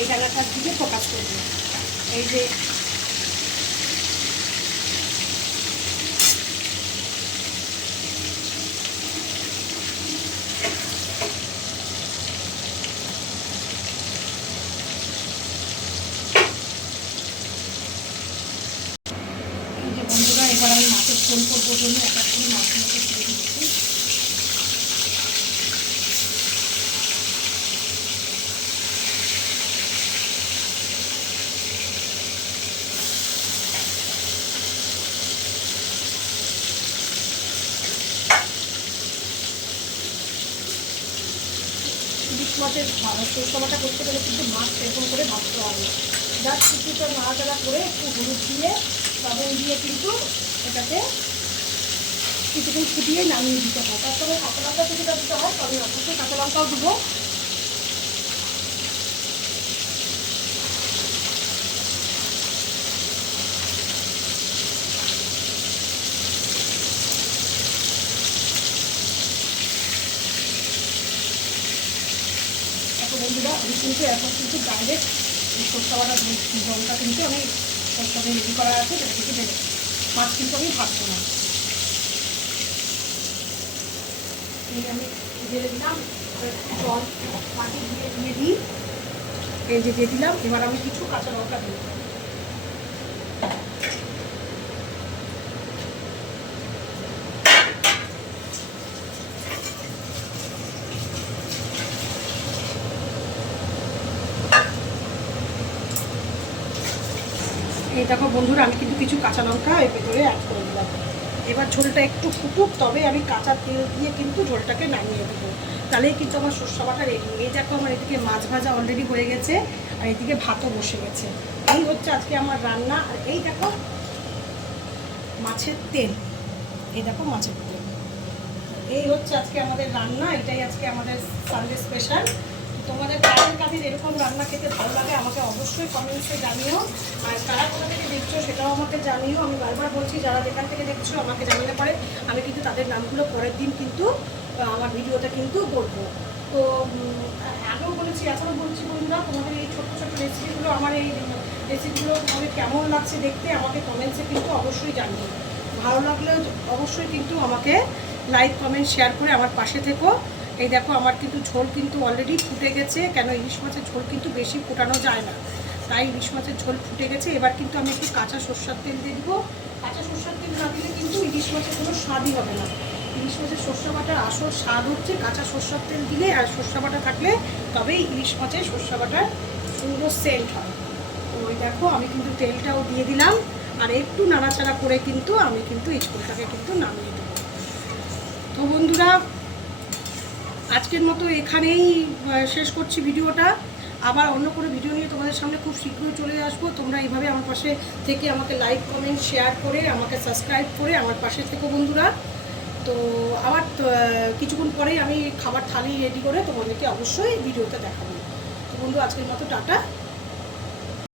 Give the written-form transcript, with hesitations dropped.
এই রান্নাটার দিকে ফোকাস করব। এই যে বন্ধুরা, এবার আমি মাছের ঝোল করবো জন্য এক এক করে মাছগুলোকে ছেড়ে দিচ্ছি। ইলিশ মাছের সরষাবাটা করতে গেলে কিন্তু মাছ সেরকম করে ভাজতে হবে। জাস্ট কিছুটা নাড়াচাড়া করে একটু হলুদ দিয়ে লবণ দিয়ে কিন্তু এটাকে কিছুক্ষণ ফুটিয়ে নামিয়ে দিতে হয়। তারপরে কাঁচা লঙ্কা কিছুটা দিতে হয়, তবে অবশ্যই কাঁচা লঙ্কাও দেবো। এখন বন্ধুরা আমি কিন্তু এখন কিন্তু ডাইরেক্ট সরষা জলটা কিন্তু আমি সরষাতে রেডি করা আছে, সেটা থেকে দেবো। মাছ কিন্তু আমি ভাজবো না। আমি ঢেলে দিলাম জল, মাটি দিয়ে দিই। এই যে দিয়ে দিলাম। এবার আমি কিছু কাঁচা লঙ্কা দিই। এই দেখো বন্ধুরা, আমি কিন্তু কিছু কাঁচা লঙ্কা এর ভেতরে অ্যাড করে দিলাম। এবার ঝোলটা একটু ফুটুক, তবে আমি কাঁচা তেল দিয়ে কিন্তু ঝোলটাকে নামিয়ে দেবো। তাহলেই কিন্তু আমার সরষা বাটা রেডি। এই দেখো আমার এদিকে মাছ ভাজা অলরেডি হয়ে গেছে, আর এদিকে ভাতও বসে গেছে। এই হচ্ছে আজকে আমার রান্না। আর এই দেখো মাছের তেল, এই দেখো মাছের তেল। এই হচ্ছে আজকে আমাদের রান্না। এটাই আজকে আমাদের সানডে স্পেশাল। তোমাদের কাদের এরকম রান্না খেতে ভালো লাগে আমাকে অবশ্যই কমেন্টসে জানিও। আর কারা কোথা থেকে দেখছো সেটাও আমাকে জানিও। আমি বারবার বলছি, যারা যেখান থেকে দেখছো আমাকে জানালে পারে আমি কিন্তু তাদের নামগুলো পরের দিন কিন্তু আমার ভিডিওতে কিন্তু বলবো। তো আগেও বলেছি, এখনও বলছি বন্ধুরা, তোমাদের এই ছোট্ট ছোট্ট রেসিপিগুলো, আমার এই রেসিপিগুলো তোমাদের কেমন লাগছে দেখতে আমাকে কমেন্টসে কিন্তু অবশ্যই জানিও। ভালো লাগলে অবশ্যই কিন্তু আমাকে লাইক কমেন্ট শেয়ার করে আমার পাশে থেকো। এই দেখো আমার কিন্তু ঝোল কিন্তু অলরেডি ফুটে গেছে। কেন ইলিশ মাছের ঝোল কিন্তু বেশি ফোটানো যায় না, তাই ইলিশ মাছের ঝোল ফুটে গেছে। এবার কিন্তু আমি একটু কাঁচা সরষের তেল দিয়ে দেবো। কাঁচা সরষের তেল না দিলে কিন্তু ইলিশ মাছের কোনো স্বাদই হবে না। ইলিশ মাছের সরষে বাটার আসল স্বাদ হচ্ছে কাঁচা সরষের তেল দিলে, আর সরষে বাটা থাকলে তবেই ইলিশ মাছের সরষে বাটার সুন্দর সেন্ট হয়। তো ওই দেখো আমি কিন্তু তেলটাও দিয়ে দিলাম, আর একটু নাড়াচাড়া করে কিন্তু আমি কিন্তু এই ঝোলটাকে কিন্তু নামিয়ে দেবো। তো বন্ধুরা, আজকের মতো এখানেই শেষ করছি ভিডিওটা। আবার অন্য কোনো ভিডিও নিয়ে তোমাদের সামনে খুব শীঘ্রই চলে আসবো। তোমরা এইভাবে আমার পাশে থেকে আমাকে লাইক কমেন্ট শেয়ার করে আমাকে সাবস্ক্রাইব করে আমার পাশে থেকো বন্ধুরা। তো আবার কিছুক্ষণ পরেই আমি খাবার থালি রেডি করে তোমাদেরকে অবশ্যই ভিডিওতে দেখাবো। তো বন্ধু, আজকের মতো টাটা।